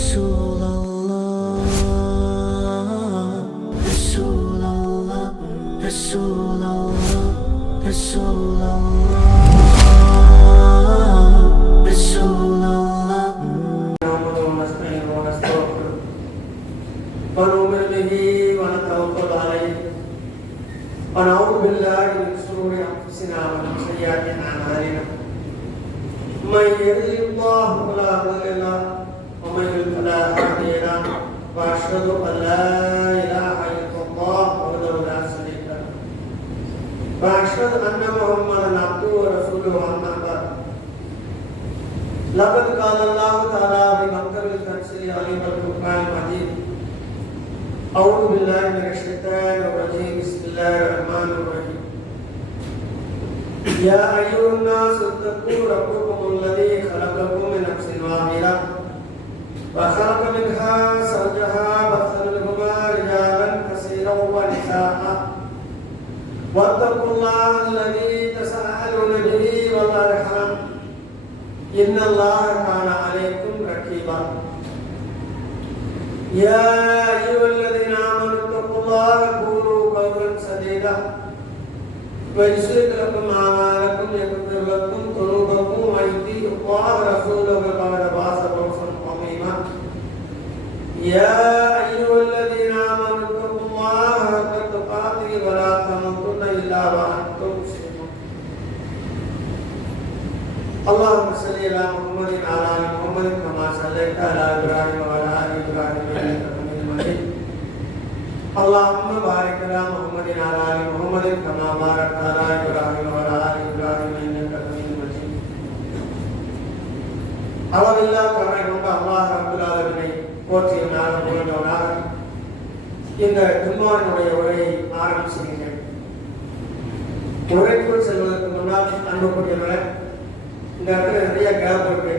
رسول الله رسول الله رسول الله رسول الله رسول الله نحمده ونستعينه ونستغفره ونؤمن به ونتوكل عليه ونعوذ بالله من شرور انفسنا ومن سيئات اعمالنا من يهده الله فلا مضل له ومن يضلل فلا هادي له واشهد ان لا اله الا الله وحده لا شريك له واشهد ان محمدا عبده ورسوله اما بعد لقد قال الله تعالى في محكم التنزيل عليم القرآن المجيد أعوذ بالله من الشيطان الرجيم بسم الله الرحمن الرحيم يا أيها الناس اتقوا ربكم الذي خلقكم من نفس واحدة وخلق منها زوجها وبث منهما رجالا كثيرا ونساء واتقوا الله الذي تساءلون به والأرحام إن الله كان عليكم رقيبا يا أيها الذين آمنوا اتقوا الله وقولوا قولا سديدا ويصلح لكم أعمالكم ويغفر لكم ذنوبكم ومن يطع الله ورسوله فقد فاز فوزا عظيما يا أيها الذين آمنوا اتقوا الله حق تقاته ولا تموتن إلا وأنتم مسلمون اللهم صل على محمد وعلى ال محمد كما صليت على ابراهيم وعلى ال ابراهيم انك حميد مجيد اللهم بارك على محمد وعلى ال محمد كما باركت على ابراهيم وعلى ال ابراهيم انك حميد مجيد அளவில்லா கருணை கொண்ட அல்லாஹ் ரப்பல் ஆலமீனை போற்றியும் நாளும் புகழ்ந்தவனாக இந்த ஜும்மாவினுடைய உரையை ஆரம்பிக்கிறேன். உரைக்குள் செல்வதற்கு முன்னால் அன்புக்குரியவர்களே, இந்த இடத்துல நிறைய கேப் இருக்கு.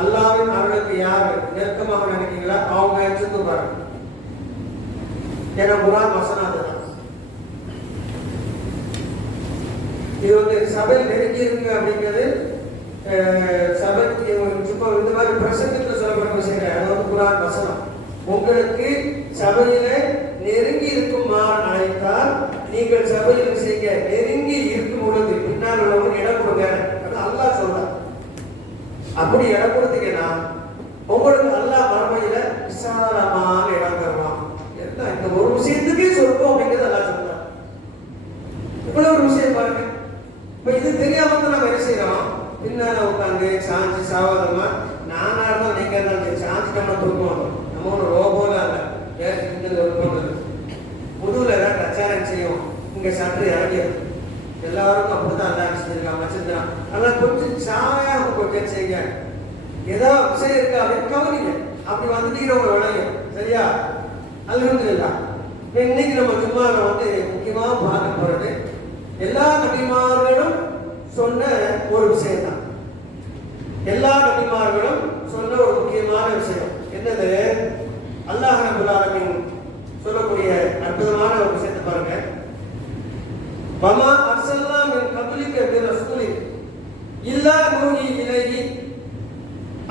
அல்லாஹ்வின் அருளுக்கு யார் நெருக்கமாக நினைக்கிறீங்களா அவங்க எடுத்து பாருங்க. ஏன்னா குர்ஆன் வசனம் அதுதான். இது சபையில் நெருங்கி இருக்கு அப்படிங்கிறது சபைக்கு சும்மா இந்த மாதிரி பிரசங்கத்தில் சொல்லப்பட்ட விஷயங்கள். அது குர்ஆன் வசனம். உங்களுக்கு சபையில நெருங்கி இருக்குமாறு அழைத்தால் நீங்கள் சபையில் செய்ய நெருங்கி இருக்கும் பொழுது பின்னால் உள்ளவங்க இடம் கொடுங்க. அல்லாஹ் சொல்றார். அப்படி இடம் கொடுத்தீங்கன்னா உங்களுக்கு அல்லாஹ் மறுமையில விசாலமான இடம் தருவான். என்ன இந்த ஒரு விஷயத்துக்கே சொல்றோம் அப்படிங்கிறது அல்லாஹ் சொல்றார். இவ்வளவு ஒரு விஷயம் பாருங்க. இப்ப இது தெரியாம நம்ம என்ன செய்யறோம்? பின்னால உட்காந்து சாஞ்சி சாவாதமா நானா இருந்தாலும் நீங்க இருந்தாலும் சாஞ்சி நம்ம தூக்குவோம். நம்ம ஒன்று ரோபோல இல்லை, வேறு ஒரு போடுறது முதுகுல ஏதாவது பிரச்சாரம் செய்யும். இங்க சற்று இறங்கிடும். எல்லாருக்கும் அப்படிதான் எல்லாம் செஞ்சிருக்காங்க வச்சிருக்கான். அதனால கொஞ்சம் சாயாக கொஞ்சம் செய்யுங்க. ஏதாவது விஷயம் இருக்கா அப்படின்னு கவனிங்க. அப்படி வந்துட்டீங்க ஒரு விளையும். சரியா? அல்ஹம்துலில்லாஹ். இன்னைக்கு நம்ம சும்மா முக்கியமாக பார்க்க போறது எல்லா நபிமார்களும் சொன்ன ஒரு விஷயம் தான். எல்லா நபிமார்களும் சொன்ன ஒரு முக்கியமான விஷயம் என்னது? அல்லாஹ் ரப்பல் ஆலமீன் சொல்லக்கூடிய அற்புதமான ஒரு விஷயத்தை பாருங்க. வமா அர்சல்னா மின் கப்லிக மின் ரசூலின் இல்லா நூஹி இலைஹி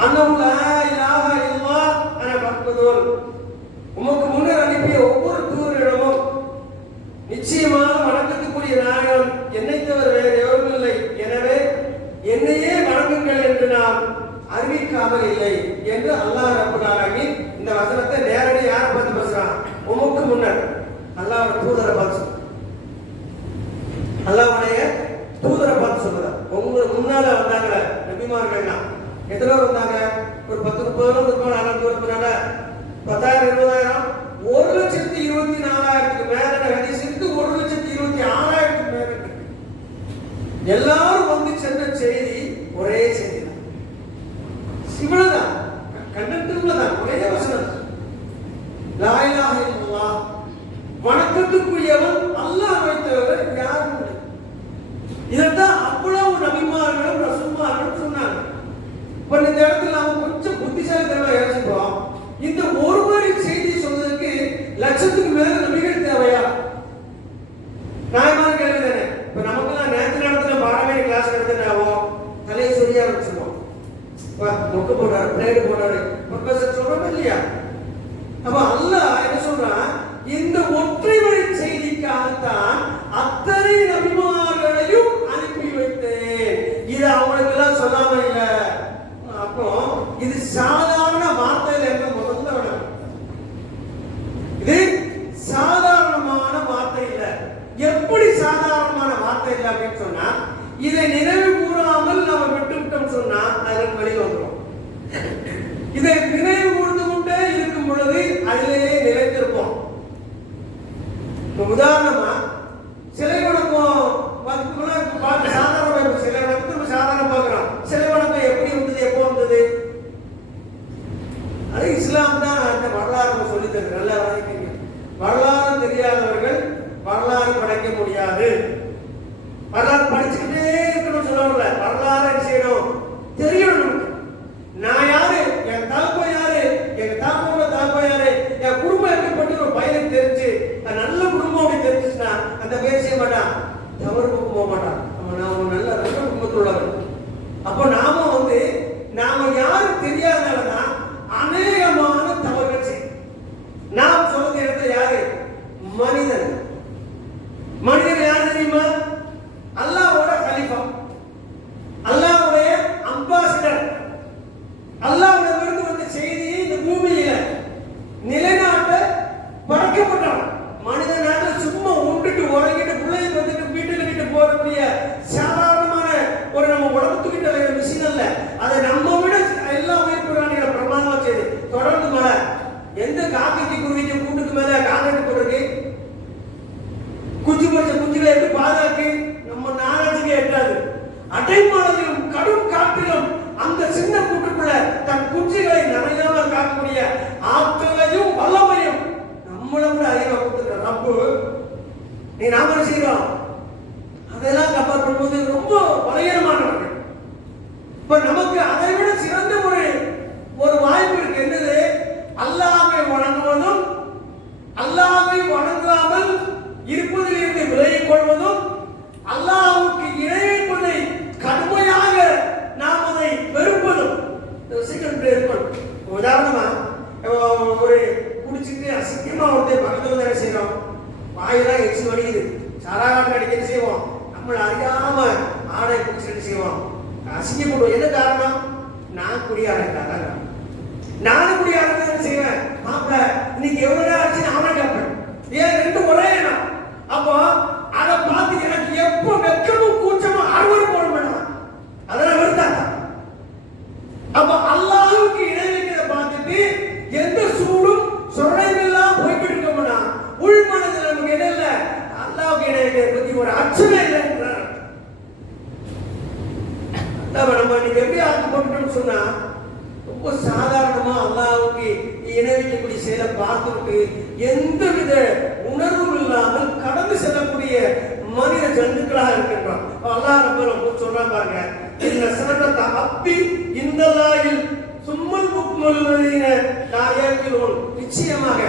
அன்னஹு லா இலாஹ இல்லல்லாஹ் அன ஃபஅ்புதுன். உமக்கு முன்னர் அனுப்பிய ஒவ்வொரு தூதரிடமும் நிச்சயமாக வணக்கத்துக்குரிய நாயகம் என்னை தவிர வேறு எவரும் இல்லை, எனவே என்னையே வணங்குங்கள் என்று நாம் அறிவிக்காமல் இல்லை என்று அல்லாஹ் ரப்பல் ஆலமீன் இந்த வசனத்தை நேரடியாக யாரை பார்த்து பேசுறான்? உமக்கு முன்னர் அல்லாஹ் தூதரை பார்த்து சொல்றான். அல்லாஹ்வுடைய தூதரை பார்த்து சொல்றார். உங்களுக்கு முன்னால வந்தாங்க நபிமார்கள் எத்தனை பேர் வந்தாங்க? ஒரு 10-30 தூரத்தினால 10,000 20,000 1,24,000 மேல ஹதீஸ் இருக்கு. 1,26,000 மேல இருக்கு. எல்லாரும் வந்து சென்ற செய்தி ஒரே செய்தி தான். இவ்வளவுதான் கண்டென்ட்தான். ஒரே வசனம் லா இலாஹ இல்லல்லாஹ், வணக்கத்துக்குரியவன் அல்லாஹ்வை தவிர யாரும் இல்லை. இதைத்தான் அவ்வளவு நபிமார்களும் ரசூல்மார்களும் சொன்னாங்க. இப்ப இந்த இடத்துல நாம கொஞ்சம் புத்திசாலித்தனமா இல்லையா? அப்ப அல்லாஹ் என்ன சொல்றான், இந்த ஒற்றை வழி செய்திக்காகத்தான் அத்தனை நபிமார்களையும் அனுப்பி வைத்தேன். இது அவங்களுக்கு எல்லாம் சொல்லாம இல்ல. அப்போ இது சாதாரண வார்த்தையில என்ன முதல்ல வேணும். இது சாதாரணமான வார்த்தை இல்ல. எப்படி சாதாரணமான வார்த்தை இல்லை அப்படின்னு சொன்னா, இதை நினைவு கூறாமல் நம்ம விட்டுவிட்டோம் சொன்னா அதற்கு வெளியே வந்துடும். இதை நினைவு கூர்ந்து கொண்டே இருக்கும் பொழுது அதிலேயே நிலைத்திருப்போம். உதாரணமா சிலை வணக்கம் பார்த்து சாதாரண சிலை வணக்கம் சாதாரண பார்க்கிறோம். சிலை வணக்கம் எப்படி வந்தது, எப்போ வந்தது? அது இஸ்லாம் தான் அந்த வரலாறு சொல்லி தருது. நல்லா வணங்கிங்க. வரலாறு தெரியாதவர்கள் வரலாறு படைக்க முடியாது. வரலாறு படிச்சுக்கிட்டே இருக்கணும் சொல்லல. வரலாறு செய்யணும், தெரியணும். நான் யாரு, என் தாப்பா யாரு, எங்க தாப்பாவோட தாப்பா யாரு, என் குடும்பம் எப்படிப்பட்ட ஒரு பையனுக்கு தெரிஞ்சு நல்ல குடும்பம் அப்படி தெரிஞ்சுச்சுன்னா அந்த பேர் செய்ய மாட்டான், தவறு பக்கம் போக மாட்டான். நான் நல்ல நல்ல குடும்பத்தில் உள்ளவன். அப்போ நாம யாரும் தெரியாதனாலதான் அநேகமான தவறுகள் செய்யும். நாம் சொல்றது இடத்துல யாரு? மனிதன். மனிதன் யார் தெரியுமா? அல்லாஹ்வோட கலீஃபா, அல்லாஹ்வுடைய அம்பாசிடர். அல்லாஹ்விடமிருந்து வந்த செய்தியை இந்த பூமியில நிலைநாட்ட படைக்கப்பட்டான். மனிதனாக சும்மா உண்டுட்டு உறங்கிட்டு பிள்ளையை வந்துட்டு வீட்டுல போறக்கூடிய சாதாரணமான ஒரு நம்ம உடம்புத்துக்கிட்ட விஷயம் அல்ல. அதை நம்ம விட எல்லா உயிர் பிராணிகளை பிரமாதமா செய்து தொடர்ந்து மழை. எந்த காக்கைக்கு குருவிக்கு கூட்டுக்கு மேல காக்கட்டு போடுறது, குஞ்சு பொறிச்ச குஞ்சுகளை எப்படி பாதுகாக்கு நம்ம நாராஜுக்கு எட்டாது. அடைமழையிலும் கடும் காற்றிலும் அந்த சின்ன கூட்டுக்குள்ள தன் குஞ்சுகளை நிறையாம காக்கக்கூடிய ஆற்றலையும் வல்லமையும் நம்மளை விட அதிகமாக கொடுத்துருக்க ரப்பு. நீ நாம செய்யறோம் அதெல்லாம் கம்பேர் பண்ணும்போது ரொம்ப பலகீனமானவர்கள். இப்ப நமக்கு அதை விட சிறந்த ஒரு வாய்ப்பு இருக்கு. என்னது? அல்லாஹ்வை வணங்குவதும் அல்லாஹ்வை வணங்காமல் இருப்பதிலிருந்து விலகிக் கொள்வதும் அல்லாஹ்வுக்கு இணை வைப்பதை கடுமையாக நாம் அதை வெறுப்பதும் இருக்கணும். உதாரணமா ஒரு குடிச்சிட்டு அசிங்கமா ஒருத்தர் பக்கத்துல என்ன செய்யறோம், வாயெல்லாம் எச்சு வடிக்குது, சாராட்டம் அடிக்க செய்வோம், நம்மளை அறியாம ஆடை குடிச்சிட்டு செய்வோம், அசிங்கப்படுவோம். என்ன காரணம்? நான் குடியாரக்காரன். நானும் குடியாரக்காரன் செய்வேன். மாப்பிள்ள இன்னைக்கு எவ்வளவு நேரம் ஆச்சு அவனை கேட்பேன். ஏன் ரெண்டு ஒரே இடம். அப்போ அதை பார்த்து எனக்கு எப்ப வெக்கமும் கூச்சமும் அறுவடை போட வேண்டாம், அதெல்லாம் வெறுத்தாங்க. அப்ப அல்லாஹ்வுக்கு இணை வைக்கிறத பார்த்துட்டு எந்த சூடும் சொரணையெல்லாம் போய்கிட்டு இருக்கோம்னா உள் மனதில் நமக்கு என்ன இல்லை, அல்லாஹ்வுக்கு இணை வைக்கிறத பத்தி ஒரு அச்சமே இல்லை. நம்ம இன்னைக்கு எப்படி ஆக்கி போட்டுட்டோம்னு சொன்னா ரொம்ப சாதாரணமா அல்லாஹ்வுக்கு இணை வைக்கக்கூடிய செயலை பார்த்துட்டு எந்தவித உணர்வும் இல்லாமல் கடந்து செல்லக்கூடிய மனித ஜந்துக்களாக இருக்கின்றோம். அல்லாஹ் நம்ம சொல்றான் பாருங்க, இந்த சனத அப்பி இந்த லாயில் சும்மல் முக்மல்வதீன நாயகிலோன். நிச்சயமாக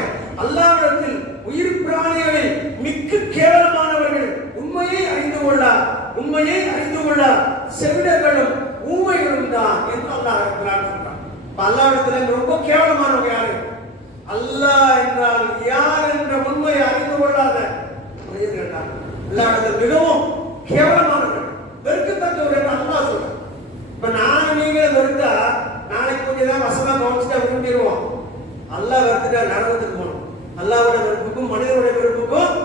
அல்லாஹ்விடத்தில் உயிர் பிராணிகளில் மிக்க கேவலமானவர்கள் உண்மையை அறிந்து கொள்ளார் செவிடர்களும் ஊமைகளும் தான் என்று அல்லாஹ் சொல்றான். அல்லாஹ்விடத்தில் ரொம்ப கேவலமானவங்க யாரு? அல்லாஹ் என்றால் யார் என்ற உண்மையை அறிந்து கொள்ளாத மனிதர்கள் தான் அல்லாஹ்விடத்தில் மிகவும் கேவலமானவர்கள், வெறுக்கத்தக்கவர்கள் என்று அல்லாஹ் சொல்றான். இப்ப நான் நீங்களே வெறுத்தா நாளைக்கு கொஞ்சம் தான் வசமா கவனிச்சுட்டா விரும்பிடுவோம். அல்லாஹ் வெறுத்துட்டா நரகத்துக்கு போகணும். அல்லாஹ்வோட வெறுப்புக்கும் மனிதனுடைய வெறுப்புக்கும்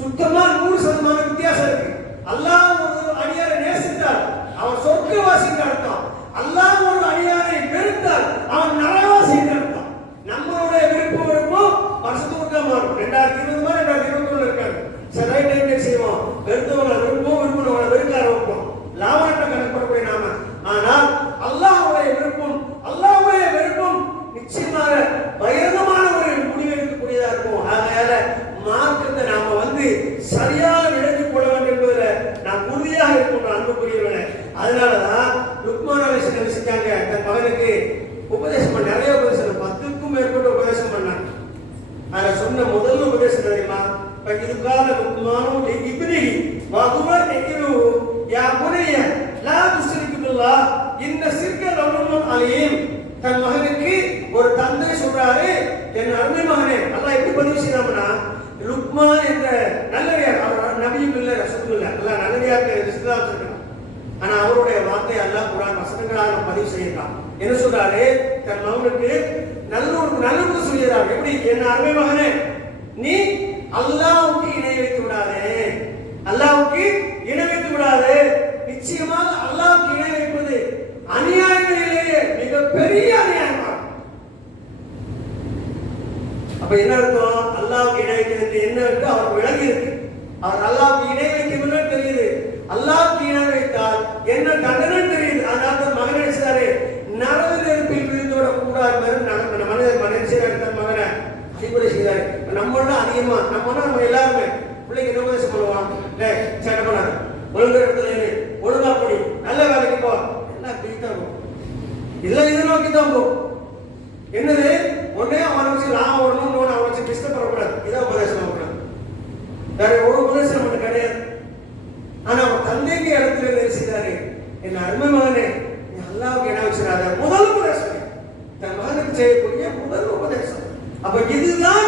சுத்தமா 100% வித்தியாசம் இருக்கு. அல்லாஹ் ஒரு அடியாரை நேசித்தார் அவன் சொர்க்கவாசின்னு அர்த்தம். அல்லாஹ் ஒரு அடியாரை வெறுத்தார் அவன் நரகவாசி என்று அர்த்தம். நம்மளுடைய வெறுப்பும் வருஷத்துக்கு மாறும். 2020 மாதிரி 2021 இருக்காது. சரி டைம் செய்வோம், வெறுத்தவங்களை வெறுப்போம், விரும்பினவங்களை வெறுக்க ஆரம்பிப்போம். லாபத்தை கணக்கப்படக்கூடிய நாம. ஆனால் அல்லாஹ்வுடைய வெறுப்பும் நிச்சயமாக பகிரங்கமான ஒரு முடிவு எடுக்கக்கூடியதா இருக்கும். அதனால மார்க்கத்தை நாம சரியாக விளங்கி கொள்ள வேண்டும் என்பதில் நாம் உறுதியாக இருக்கணும் அன்புக்குரியவர்களே. அதனாலதான் லுக்மான் அலைஹிஸ்ஸலாம் என்ன செஞ்சாங்க, தன் மகனுக்கு உபதேசம் பண்ண, நிறைய உபதேசம், 10க்கும் மேற்பட்ட உபதேசம் பண்ணாங்க. அதுல சொன்ன முதல் உபதேசம் தெரியுமா? இதுக்காக லுக்மானும் இப்னிஹி வஹுவ யக்ரு யா புனைய லா துஷ்ரிகு பில்லாஹ் இன்ன ஷிர்க லظுல்முன் அலீம். தன் மகனுக்கு ஒரு தந்தை சொல்றாரு, என் அருமை மகனே, அல்லாஹ் எப்படி பதிவு செய்யலாம்னா, லுக்மான் என்ற நல்லடியார், அவர் நபியும் இல்லை ரசூலும் இல்லை, அல்லாஹ் நல்லடியாருக்கு ரிஸ்தான் சொல்றான். ஆனா அவருடைய வார்த்தை அல்லாஹ் குர்ஆன் வசனங்களாக பதிவு செய்யலாம். என்ன சொல்றாரு, தன் மகனுக்கு நல்லொரு சொல்கிறார். எப்படி, என் அருமை மகனே, நீ அல்லாஹ்வுக்கு இணை வைத்து விடாதே, அல்லாஹ்வுக்கு இணை வைத்து விடாதே. நிச்சயமாக அல்லாஹ்வுக்கு இணை வைப்பது அநியாயங்களிலேயே மிகப்பெரிய அநியாயமாகும். அப்ப என்ன அர்த்தம், அல்லாஹ்வுக்கு இணை வைக்கிறது என்ன என்று அவர் விளங்கி இருக்கு. அவர் அல்லாஹ்வுக்கு இணை வைக்கவில்லை தெரியுது, அல்லாஹ்வுக்கு இணை வைத்தால் என்ன தண்டனை தெரியுது. அதனால மகன் நினைச்சாரு, நரக நெருப்பில் விழுந்தோட கூடாது மனிதன் மகனை அறிவுரை செய்தாரு. நம்மளோட அதிகமா நம்ம எல்லாருமே பிள்ளைங்க என்ன உபதேசம் பண்ணுவான், சட்டை பண்ணாரு, ஒழுங்கு இடத்துல இரு, ஒழுங்கா போடி, நல்ல வேலைக்கு போ, எல்லாம் இப்படித்தான் போகும், எல்லாம் இதை நோக்கி தான் போகும். என்னது, உடனே அவனை வச்சு லாபம் வரணும்னு அவனை வச்சு கஷ்டப்படக்கூடாது, இதான் உபதேசம் பண்ணக்கூடாது. வேற ஒரு உபதேசம் மட்டும் கிடையாது. ஆனா அவன் தந்தைக்கு இடத்துல நேசித்தாரு, என் அருமை மகனே, நீ அல்லாஹ்வுக்கு இணை வச்சிடாத. முதல் உபதேசம் தன் மகனுக்கு செய்யக்கூடிய முதல் உபதேசம். அப்ப இதுதான்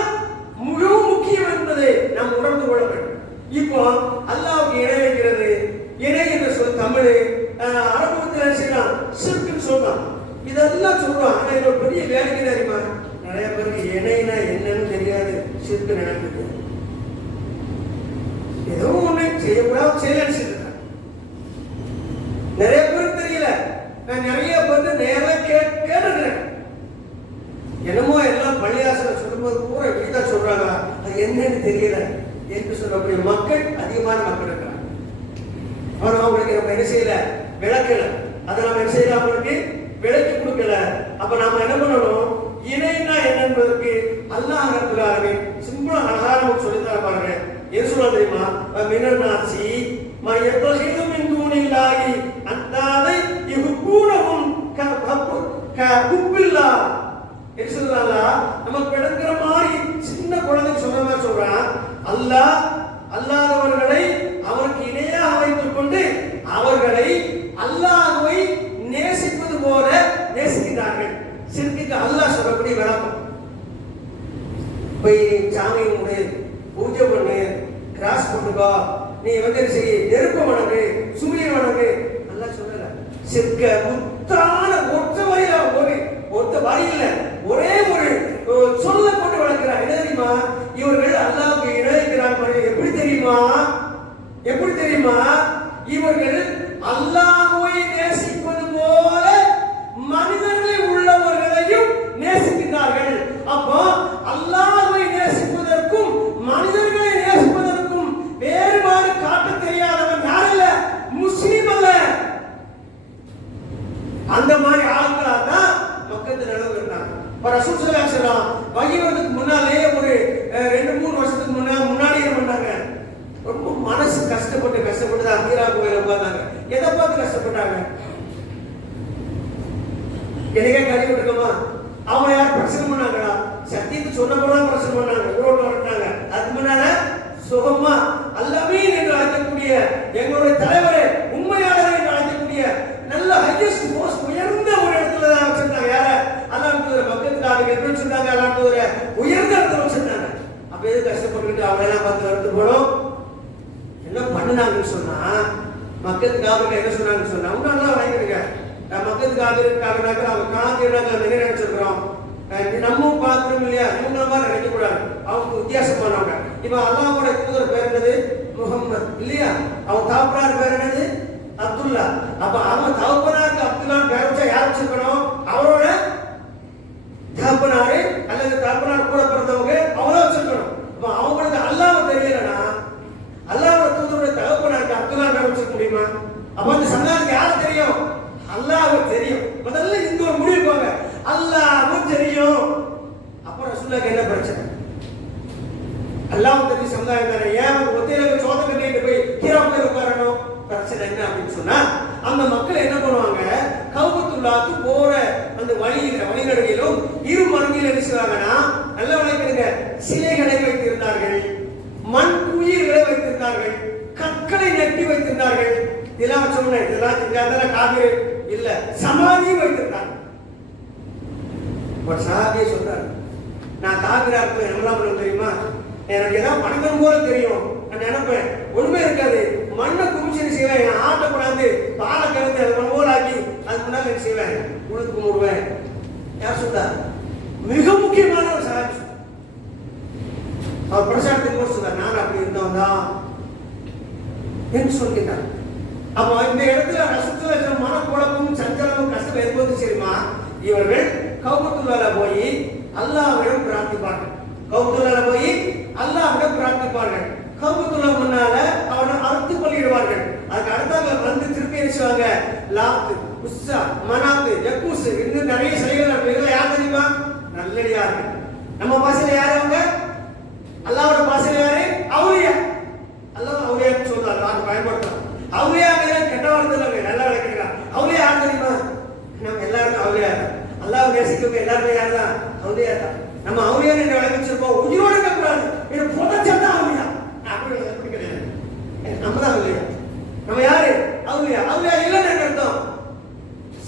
முழு முக்கியம் என்பதை நாம் உணர்ந்து கொள்ள வேண்டும். இப்போ அல்லாஹ்வுக்கு இணை வைக்கிறது, இணை என்ற சொல் தமிழ் அரபுத்தில் செய்யலாம், ஷிர்க்னு சொல்லலாம், இதெல்லாம் சொல்றோம். ஆனா இது ஒரு பெரிய வேலைக்கு தெரியுமா, நிறைய பேருக்கு இணைனா என்னன்னு தெரியாது, ஷிர்க் நினைக்கிறது. ஏதோ ஒண்ணு செய்யக்கூடாது செய்யலன்னு சொல்லிருக்காங்க. நிறைய பேருக்கு தெரியல. நான் நிறைய பேருக்கு நேரா கேட்டுக்கிறேன். என்னமோ எல்லாம் பள்ளியாசல சொல்லும்போது பூரா இப்படிதான் சொல்றாங்க, அது என்னன்னு தெரியல என்று சொல்லக்கூடிய மக்கள் அதிகமான மக்கள் இருக்கிறாங்க. அவங்களுக்கு நம்ம என்ன செய்யல, விளக்கல, அதை நம்ம என்ன செய்யல, அவங்களுக்கு விளக்கி கொடுக்கல. அப்ப நாம என்ன பண்ணணும், இணைனா என்ன என்பதற்கு அல்லாஹ் ரப்பல் ஆலமீன் சிம்பிளா அழகான சொல்லித்தர பாருங்க. என்ன சொல்ல தெரியுமா, மினன்னாசி மா யத்தஹிது மின் தூனில்லாஹி அந்தாதை யுஹ்பூனஹும் கஹுப்பில்லாஹ். என்ன சொல்றாங்க, நமக்கு விளங்குற மாதிரி சின்ன குழந்தைக்கு சொல்ற மாதிரி சொல்றான், அல்லாஹ் அல்லாதவர்களை அவருக்கு இணையாக வைத்துக் கொண்டு அவர்களை அல்லாஹ்வை நேசிப்பது போல நேசிக்கிறார்கள். சிறுக்கு அல்லாஹ் சொல்லக்கூடிய விளக்கம். போய் சாமி கும்பிடு, பூஜை பண்ணு, கிராஸ் பண்ணுக்கோ, நீ வந்து செய்ய, நெருப்ப வணங்கு, சூரியன் வணங்கு, அல்லாஹ் சொல்லல. சிற்க முத்தான ஒற்ற வரியில ஒத்த வரியில ஒரே ஒரு சொல்ல கொண்டு வளர்க்கிறார். என்ன தெரியுமா, இவர்கள் அல்லாஹ்வுக்கு இணைக்கிறார்கள். எப்படி தெரியுமா, எப்படி தெரியுமா, இவர்கள் அல்லாஹ்வை நேசிப்பது போல மனிதர்களில் உள்ளவர்களையும் நேசிக்கிறார்கள். அப்போ அல்லாஹ்வை நேசிப்பதற்கும் மனிதர்களை நேசிப்பதற்கும் வேறுபாடு காட்ட தெரியாதவன் யார் இல்ல, முஸ்லிம் அல்ல. அந்த மாதிரி ஆட்களா தான் மக்கள் நிலவு இருந்தாங்க. ரசூல் ஸல்லல்லாஹு அலைஹி வஸல்லம் வஹீவதுக்கு முன்னாலே ஒரு 2-3 வருஷத்துக்கு முன்னாடி என்ன பண்ணாங்க, ரொம்ப மனசு கஷ்டப்பட்டு தான் ஹீரா கோயில உட்கார்ந்தாங்க. எதை பார்த்து கஷ்டப்பட்டாங்க, எனக்கே கழிவு இருக்கமா, அவங்க யார் பிரச்சனை பண்ணாங்களா, சத்தியத்தை சொன்னப்பதான் பிரச்சனை பண்ணாங்க, ஊரோடு வரட்டாங்க. அதுக்கு முன்னால சுகமா அல்லமீன் என்று அழைக்கக்கூடிய எங்களுடைய தலைவரை, உண்மையாளரை என்று அழைக்கக்கூடிய நல்ல ஹையஸ்ட் மோஸ்ட் உயர்ந்த ஒரு இடத்துல தான் வச்சிருந்தாங்க. யார, அல்லாஹ் மக்களுக்கு எப்படி சொன்னாங்க, அல்லாஹ் உயர்ந்த இடத்துல வச்சிருந்தாங்க. அப்ப எது கஷ்டப்பட்டுக்கிட்டு அவங்க எல்லாம் பார்த்து எடுத்து போனோம். என்ன பண்ணுனாங்கன்னு சொன்னா, மக்களுக்கு காவிரில என்ன சொன்னாங்கன்னு சொன்னா, இன்னும் நல்லா வாங்கிருக்க, மக்களுக்கு காவிரிக்காக அவங்க காவிரினாக்க என்ன நினைச்சிருக்கிறோம், நம்ம பார்க்கணும் இல்லையா, இவங்கள மாதிரி நினைக்க கூடாது, அவங்க வித்தியாசமானவங்க. இப்ப அல்லாஹ்வோட தூதர் பேர் என்னது, முகம்மது இல்லையா, அவன் தாப்பனார் பேர் என்னது, அப்துல்லா. அப்ப அவன் தகப்பனாருக்கு அப்துல்லான்னு பேர் வச்சா யார் வச்சிருக்கணும், அவரோட தகப்பனாரு அல்லது தகப்பனார் கூட பிறந்தவங்க அவங்கள வச்சிருக்கணும். அப்ப அவங்களுக்கு அல்லாஹ் தெரியலன்னா அல்லாஹ்வோட தூதருடைய தகப்பனாருக்கு அப்துல்லா பேர் வச்சிருக்க முடியுமா? அப்ப அந்த சந்தானத்துக்கு யார் தெரியும், அல்லாஹ் தெரியும். முதல்ல இந்த ஒரு முடிவு போங்க, அல்லாஹ் தெரியும். அப்புறம் ரசூலுல்லாஹ்க்கு என்ன பிரச்சனை, அல்லாஹ் தெரியும் சமுதாயம் தானே, ஏன் ஒத்தையில சோதனை கட்டிட்டு போய் ஹீராவில் உட்காரணும், பிரச்சனை என்ன அப்படின்னு சொன்னா, அந்த மக்கள் என்ன பண்ணுவாங்க, கௌபத்துல்லாஹ்க்கு போற அந்த வழிநடுகிலும் இரு மருங்கில் என்ன செய்வாங்கன்னா, நல்ல வளைக்கிறீங்க, சிலைகளை வைத்திருந்தார்கள், மண் குயிர்களை வைத்திருந்தார்கள், கற்களை நட்டி வைத்திருந்தார்கள். இதெல்லாம் சொன்னேன், இதெல்லாம் காவிரி இல்ல, சமாதியும் வைத்திருந்தாங்க. ஒரு சஹாபியே சொல்றாரு, நான் தாக்குறா இருப்பேன், என்னெல்லாம் பண்ண தெரியுமா, எனக்கு ஏதாவது பணம் போல தெரியும், நான் நினைப்பேன் ஒண்ணுமே இருக்காது, மண்ணை குமிச்சு செய்வேன், என் ஆட்டை கொண்டாந்து பாலை கலந்து அதை போல ஆக்கி அதுக்கு முன்னாடி செய்வேன், உழுது கும்பிடுவேன். யார் சொல்றா? மிக முக்கியமான ஒரு சஹாபி. அவர் பிரசாரத்துக்கு போது சொல்றார், நான் அப்படி இருந்தவன் தான் என்று சொல்கிறார். அப்போ இந்த இடத்துல ரசத்துல மனக்குழப்பமும் சஞ்சலமும் கஷ்டம் ஏற்பது சரிமா, இவர்கள் கௌபத்துல்லால போய் அல்லாஹ்விடம் பிரார்த்திப்பார்கள். கௌபத்துல்லால போய் அல்லாஹ்விடம் பிரார்த்திப்பார்கள். கௌபத்துல்லா முன்னால அவனை அறுத்து கொள்ளிடுவார்கள். அதுக்கு அடுத்தாங்க வந்து திருப்பி அடிச்சுவாங்க. லாத்து, உஸ்ஸா, மனாத்து, யக்கூஸ், இன்னும் நிறைய சிலைகள் இவங்க யார் தெரியுமா? நல்லடியார்கள். நம்ம பாசையில யாரு அவங்க? அல்லாஹ்வோட பாசையில யாரு? அவுலியா. அல்லாஹ் அவுலியான்னு சொல்றாரு, அது பயன்படுத்துறோம். அவுலியா கெட்ட வார்த்தை இல்லைங்க, நல்லா விளக்கிடுறாங்க. அவுலியா யார் தெரியுமா? நம்ம எல்லாருக்கும் அவுலியா தான். அல்லாஹ் நேசிக்கவங்க எல்லாருமே யார் தான்? அவுலியா தான். நம்ம அவுலியா என்று விளக்கிச்சிருப்போம், உயிரோடு இருக்கக்கூடாது, இது புதைச்சதான் அவுலியா. அப்படி கிடையாது, நம்ம தான் அவுலியா. நம்ம யாரு? அவுலியா. அவுலியா இல்லைன்னு அர்த்தம்,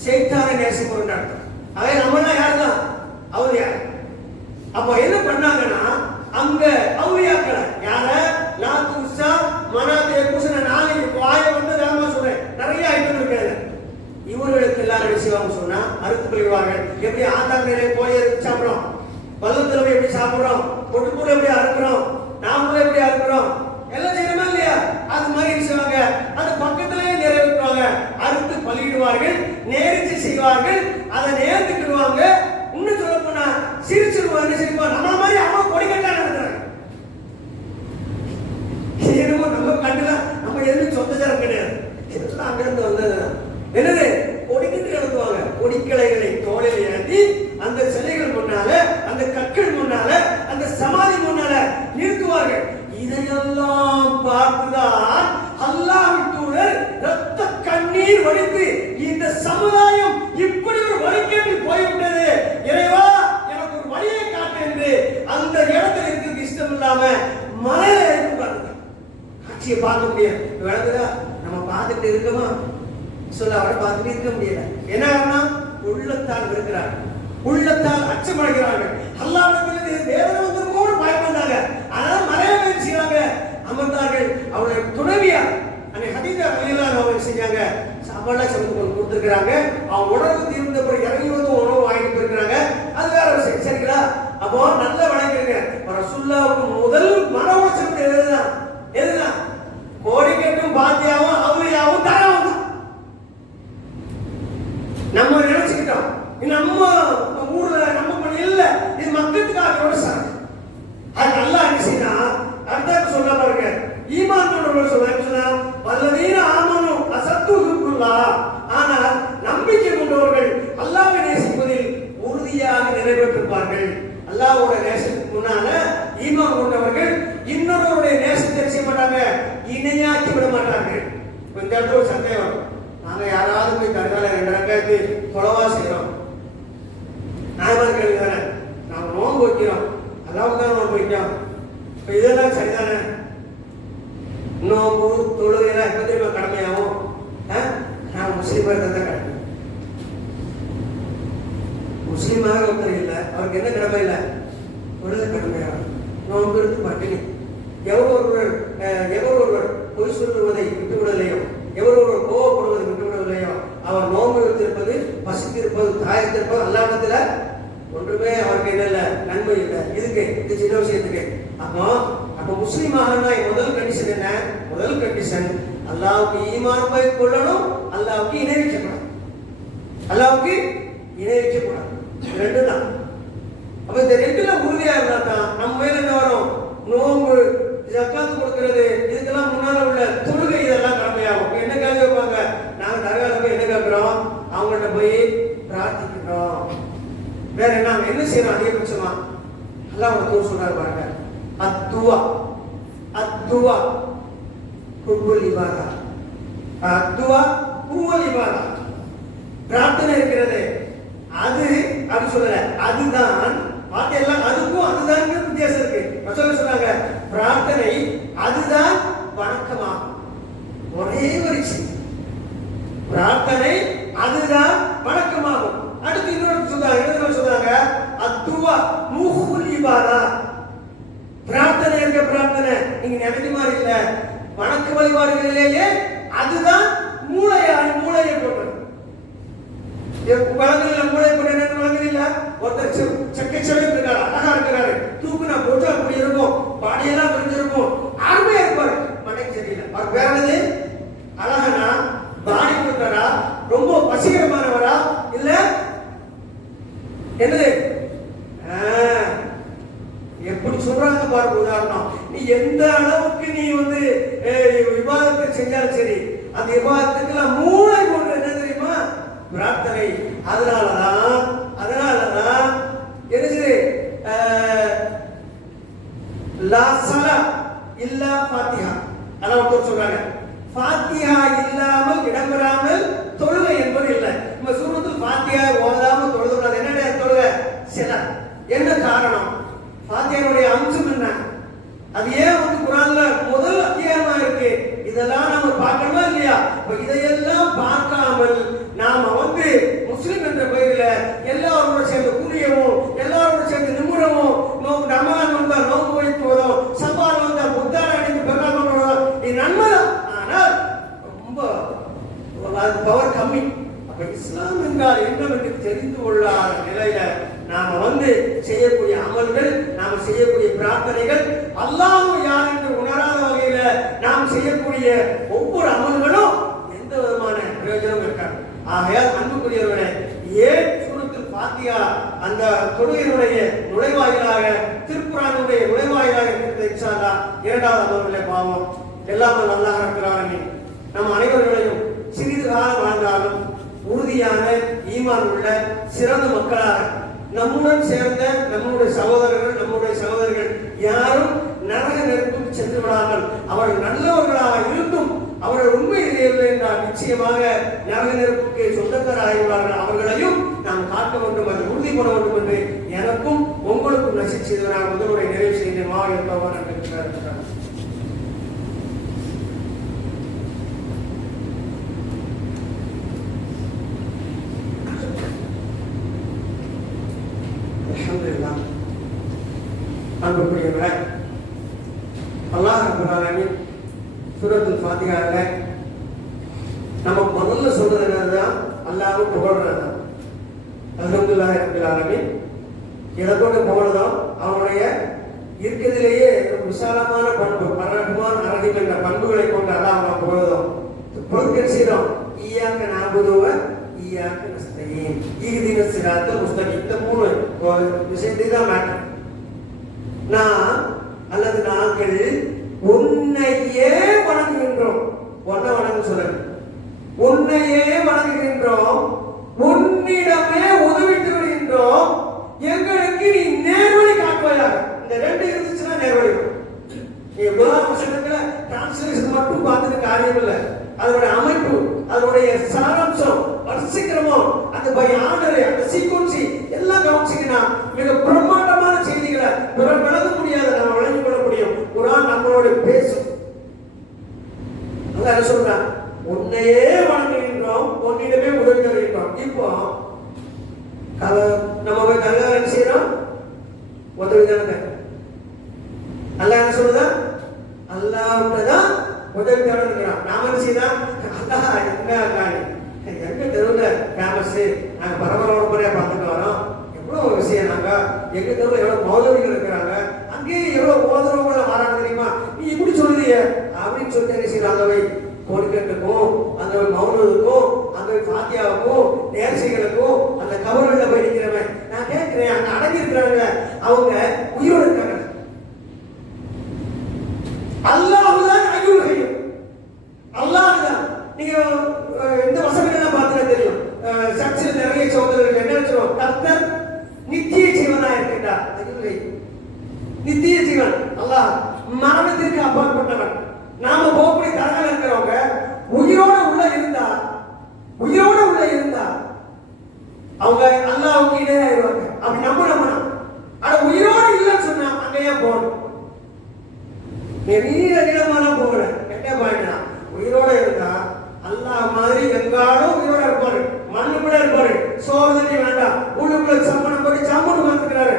சைத்தானை நேசிப்பவன் அர்த்தம். அவை நம்ம தான் யார் தான்? அவுலியா. அப்போ என்ன பண்ணாங்கன்னா அங்க அவுலியாக்களை யார லாத்து, உஸ்ஸா, மனாத்து, யக்கூஸ், நாளைக்கு வாயை வந்து நாம சொல்றேன், நிறைய ஐட்டம் இருக்காது. இவர்களுக்கு எல்லாரும் என்ன செய்வாங்க சொன்னா அறுத்து கொள்வார்கள். எப்படி ஆத்தாங்கரையிலே கோழி அறுத்து சாப்பிடுறோம், பள்ளத்துல எப்படி சாப்பிடுறோம், பொட்டுக்கூட எப்படி அறுக்கிறோம், நாமளும் எப்படி அறுக்கிறோம், எல்லாம் செய்யணுமா இல்லையா? அது மாதிரி என்ன செய்வாங்க, அது பக்கத்திலேயே நிறைவேற்றுவாங்க. அறுத்து பலியிடுவார்கள், நேரிச்சு செய்வார்கள், அதை நேர்த்துக்கிடுவாங்க. இன்னும் சொல்ல போனா சிரிச்சிருவாங்க. சிரிப்பா நம்மள மாதிரி அவன் கொடிக்கட்டா நடத்துறாங்க. என்னமோ நம்ம கண்டுல நம்ம எதுவும் சொந்த சரம் கிடையாது, இதெல்லாம் அங்கிருந்து வந்தது. என்னது? கொடிக்கட்டு நடத்துவாங்க. கொடிக்கலைகளை தோளில் ஏற்றி அந்த சிலைகள் முன்னால, அந்த கற்கள் முன்னால, அந்த சமாதி முன்னால நிறுத்துவார்கள். இதையெல்லாம் பார்த்துதான் அல்லாஹ்வின் தூதர் ரத்த கண்ணீர் வடித்து இந்த சமுதாயம் இப்படி ஒரு வழிகேட்டில் போய்விட்டது, இறைவா எனக்கு ஒரு வழியை காட்டு என்று அந்த இடத்துல இருக்கிறது இஷ்டம் இல்லாம மலையில இறங்கி பாருங்க. காட்சியை பார்க்க முடியாது, விளங்குதா? நம்ம பார்த்துட்டு இருக்கோமா சொல்ல, அவரை பார்த்துட்டு இருக்க முடியல. என்ன காரணம்? உள்ளத்தால் இருக்கிறார்கள், உள்ளத்தால் அச்சமடைகிறார்கள். அல்லாஹ்விடத்திலிருந்து வேதனை வந்திருக்கோடு பயப்பட்டாங்க. அதனால மலையில போய் செய்வாங்க, அமர்ந்தார்கள். அவருடைய துணைவியா அன்னை ஹதீஜா ரலியல்லாஹு அன்ஹா செஞ்சாங்க, சாப்பாடுலாம் சமைத்து கொண்டு கொடுத்துருக்காங்க. அவன் உணவு தீர்ந்த பிறகு இறங்கி வந்து உணவு வாங்கிட்டு போயிருக்கிறாங்க. அது வேற விஷயம், சரிங்களா? அப்போ நல்ல வணங்கிருங்க. ரசூலுல்லாஹ்வுக்கு முதல் மன உளைச்சல் எதுதான்? எதுதான்? கோடிக்கட்டும் பாத்தியாவும் அவுலியாவும் தாராவும் தான். நம்ம நினைச்சுக்கிட்டோம் நம்ம ஊர்ல நம்ம பண்ண இல்ல, இது மக்களுக்காக சார். அது நல்லா இருந்துச்சுன்னா அடுத்த சொல்ல பாருங்க, ஈமான் கொண்டவர்கள் சொன்னா வல்லதீன ஆமனு அசத்துஹுல்லா, ஆனால் நம்பிக்கை கொண்டவர்கள் அல்லாஹ்வை நேசிப்பதில் உறுதியாக நிறைவேற்றிருப்பார்கள். அல்லாஹ்வோட நேசத்துக்கு முன்னால ஈமான் கொண்டவர்கள் இன்னொருவருடைய நேசத்தை செய்ய மாட்டாங்க, இணையாக்கி விட மாட்டார்கள். இந்த இடத்துல ஒரு சந்தேகம், நாங்க யாராவது போய் தர்கால 2 ரக்காத்து தொலைவா செய்யறோம், நியாயமான கேள்வி தானே? நாங்க நோன்பு வைக்கிறோம், அல்லாஹ்வுக்கு தான் நோன்பு வைக்கிறோம், இப்ப இதெல்லாம் சரிதானே? நோன்பு தொழுகைலாம் எப்ப தெரியுமா கடமையாகும்? நான் முஸ்லீமா இருந்தா கடமை. முஸ்லீமாக ஒருத்தர் இல்லை, அவருக்கு என்ன கடமை இல்லை? தொழுகை கடமையாகும். நோன்பு இருந்து பட்டினி. எவர் ஒருவர் பொய் சொல்லுவதை விட்டுவிடலையோ, எவர் ஒருவர் கோவப்படுவதை விட்டுவிடவில்லையோ, அவர் நோன்பு வைத்திருப்பது, பசித்திருப்பது, தாயத்திருப்பது அல்லாஹ்விடத்துல ஒன்றுமே அவருக்கு என்ன இல்லை, நன்மை இல்லை. இதுக்கு இந்த சின்ன விஷயத்துக்கு அப்போ முஸ்லீமாக முதல் கண்டிஷன் என்ன? முதல் கண்டிஷன் அல்லாஹ்வுக்கு ஈமான் போய் கொள்ளணும், அல்லாஹ்வுக்கு இணை வைக்கக்கூடாது. அல்லாஹ்வுக்கு இணை வைக்கக்கூடாது. ரெண்டு தான். அப்ப இந்த ரெண்டுல உறுதியா இருந்தா தான் நம்ம மேல என்ன வரும்? நோன்பு, ஜக்காத் கொடுக்கிறது, இதுக்கெல்லாம் முன்னால உள்ள தொழுகை, இதெல்லாம் கடமையாகும். என்ன கேள்வி வைப்பாங்க? நாங்க தர்கால போய் என்ன கேட்கிறோம்? அவங்கள்ட்ட போய் பிரார்த்திக்கிறோம். வேற என்ன செய்யறோம்? அதிகபட்சமா அல்லாஹ் தூர் சொல்றாரு பாருங்க, அத்துவா அத்துவா குல் இபாதா, அத்துவா குல் இபாதா. பிரார்த்தனை இருக்கிறது, அது அப்படி சொல்லல, அதுதான் வார்த்தை எல்லாம் அதுக்கும் அதுதான் வித்தியாசம் இருக்கு. ரசூலுல்லாஹ் சொன்னாங்க பிரார்த்தனை அதுதான் வணக்கமாகும். ஒரே ஒரு விஷயம், பிரார்த்தனை அதுதான் வணக்கமாகும். அடுத்து இன்னொரு சொன்னாங்க, என்ன சொன்னாங்க? முஹுல் இபாதா. பிரார்த்தனை இருக்க பிரார்த்தனை நீங்க நினைக்க மாதிரி இல்ல. வணக்க வழிபாடுகளிலேயே அதுதான் மூளையை போட்டது. வழங்குல மூளை போட்டு என்ன வழங்குல ஒருத்தர் செக்கச்சவே இருக்காரு, அழகா இருக்கிறாரு, தூக்குனா போட்டு அப்படி இருக்கும், பாடியெல்லாம் விரிஞ்சிருக்கும், அருமையா இருப்பாரு. மனைக்கு தெரியல அவர் வேற என்னது அழகனா, பாடி கொடுத்தாரா, ரொம்ப வசீகரமானவரா, இல்ல என்னது எப்படி சொல்றாங்க பாருங்க. உதாரணம், நீ எந்த அளவுக்கு நீ வந்து விவாதத்தை செஞ்சாலும் சரி, அந்த விவாதத்துக்கு மூளை போன்ற என்ன தெரியுமா பிரார்த்தனை. அதனாலதான் என்ன லா ஸலா இல்லா ஃபாத்திஹா. அல்லாஹ் சொல்றாங்க ஃபாத்திஹா இல்லாமல் இடம்பெறாமல் தொழுகை என்பது இல்லை. நம்ம சூரத்துல் ஃபாத்திஹா ஓதாம தொழுதுறாங்க. என்னடா தொழுகை சில என்ன காரணம்? ஃபாத்திஹாவுடைய அம்சம் என்ன? அது ஏன் வந்து குர்ஆன்ல முதல் அத்தியாயமா இருக்கு? இதெல்லாம் நம்ம பார்க்கணுமா இல்லையா? இதையெல்லாம் பார்க்காமல் நாம வந்து முஸ்லிம் என்ற பெயரில் எல்லாரோட சேர்ந்து குனியவும், எல்லாரோட சேர்ந்து நிமிரவும், ரமலான் வந்தா நோன்பு வைப்பதும், சவால் வந்தா புத்தாட அணிந்து பெருநாள் பண்ணுவதும் இது நன்மைதான். ஆனால் ரொம்ப பவர் கம்மி. அப்ப இஸ்லாம் என்றால் என்னவென்று தெரிந்து கொள்ளாத நிலையில நாம வந்து செய்யக்கூடிய அமல்கள், நாம செய்யக்கூடிய பிரார்த்தனைகள், அல்லாஹ் யார் என்று உணராத வகையில நாம் செய்யக்கூடிய ஒவ்வொரு அமல்களும் எந்த விதமான பிரயோஜனம் இருக்காது. ஆகையால் அன்புக்குரியவர்களே, ஏன் சூரத்துல் ஃபாத்திஹா அந்த தொழுகையினுடைய நுழைவாயிலாக, திருக்குர்ஆனுடைய நுழைவாயிலாக இருக்கிறது. இன்ஷா அல்லாஹ் இரண்டாவது அமர்விலே பாவம் எல்லாமே அல்லாஹ் இருக்கிறானே நம் அனைவர்களையும் சிறிது காலம் வாழ்ந்தாலும் உறுதியான ஈமான் உள்ள சிறந்த மக்களாக நம்முடன் சேர்ந்த நம்முடைய சகோதரர்கள் யாரும் நரக நெருப்புக்கு சென்று விடாமல் அவர்கள் நல்லவர்களாக இருந்தும் அவர்கள் உண்மை இல்லை என்றால் நிச்சயமாக நரக நெருப்புக்கு சொந்தக்காரர்கள் அவர்களையும் நாம் காட்ட வேண்டும், அதை உறுதிப்பட வேண்டும் என்று எனக்கும் உங்களுக்கும் நசிப் செய்தவராக முதலுடைய நிறைவு செய்த மாவட்ட இருக்கிறார். அல்ஹம்துலில்லாஹ். அன்புக்குரியவர்களே, அல்லாஹ் ரப்பல் ஆலமீன் சூரத்துல் ஃபாத்திஹால நம்ம முதல்ல சொல்றது என்னதுதான்? அல்லாஹ்வை புகழ்றது. அல்ஹம்துலில்லாஹி ரப்பில் ஆலமீன். எதை கொண்டு புகழ்றோம்? அவனுடைய இருக்கிறதுலேயே விசாலமான பண்பு ரஹ்மான் ரஹீம் என்ற பண்புகளை கொண்டு அல்லாஹ் புகழ்றோம். பொருட்கள் செய்யறோம். ஈயாக நஅபுது ஈயாக நஸ்தஈன் இஹ்தினஸ் ஸிராத்தல் முஸ்தகீம். இந்த மூணு விஷயத்தை தான் மேட்டர். நான் அல்லது நாங்கள் உன்னையே வணங்குகின்றோம். ஒன்ன வணங்க சொல்லுங்க. உன்னையே வணங்குகின்றோம், உன்னிடமே உதவிட்டு வருகின்றோம், எங்களுக்கு நீ நேர்வழி காட்டுவாயாக. இந்த ரெண்டு இருந்துச்சுன்னா நேர்வழி. டிரான்ஸ்லேஷன் மட்டும் பார்த்துட்டு காரியம் இல்லை. அதனுடைய அமைப்பு, அதனுடைய சாராம்சம், வரிசைக்கிரமம், அந்த ஆர்டர், அந்த சீக்வன்சி எல்லாம் கவனிச்சீங்கன்னா மிக பிரம்மாண்டமான செய்திகளை விளக்க முடியாத நம்ம வழங்கிக் கொள்ள முடியும். குர்ஆன் நம்மளோட பேசும். அல்லாஹ் சொல்றான், உன்னையே வணங்குகின்றோம், உன்னிடமே உதவி தருகின்றோம். இப்போ நம்ம போய் கல்யாணம் செய்யறோம், உதவி தானே. அல்லாஹ் என்ன சொல்றதா? அல்லாஹ்வுதான் உதவி தரணுங்கிறான். நாம என்ன செய்யலாம்? அல்லாஹ் எங்க தெருவில் ஃபேமஸ், நாங்கள் பரபரப்பு முறையா பார்த்துட்டு வரோம். எவ்வளவு விஷயம், நாங்க எங்க தெருவில் எவ்வளவு மௌலவிகள் இருக்கிறாங்க, அங்கேயே எவ்வளவு ஓதுறவங்கள வராங்க தெரியுமா? நீ இப்படி சொல்லுறிய அப்படின்னு சொல்லிட்டு என்ன செய்யலாம்? அந்த கொடுக்கட்டுக்கும், அந்த மௌனத்துக்கும், அந்த ஃபாத்தியாவுக்கும், நேர்ச்சிகளுக்கும், அந்த கவர்களில் போய் நிற்கிறவன் நான் கேட்கிறேன், அங்க அடங்கி இருக்கிறாங்க, அவங்க உயிரோடு இருக்காங்க. அல்லாஹ்தான் அய்யுல் அல்லாஹ் தான். நீங்க இந்த வசனங்கள்லாம் பார்த்தா தெரியும். சர்ச்சில் நிறைய சகோதரர்கள் என்ன சொல்லுவோம்? கர்த்தர் நித்திய ஜீவனா இருக்கின்றார். நித்திய ஜீவன் அல்லாஹ் மரணத்திற்கு அப்பாற்பட்டவன். நாம போகக்கூடிய தரங்கள் இருக்கிறவங்க உயிரோட உள்ள இருந்தா அவங்க அல்லாஹ்வுக்கு இணையாயிருவாங்க. அப்படி நம்பணும். ஆனா உயிரோட இல்லைன்னு சொன்னா அங்கேயே போகணும். நீளமான போகல. என்ன பாயிண்டா? உயிரோட இருந்தா அல்லாஹ் மாதிரி எங்காலும் உயிரோட இருப்பாரு, மண்ணு கூட இருப்பாரு. சோறு தண்ணி வேண்டாம், உள்ளுக்குள்ள சம்மணம் போட்டு சம்மணம் பார்த்துக்கிறாரு.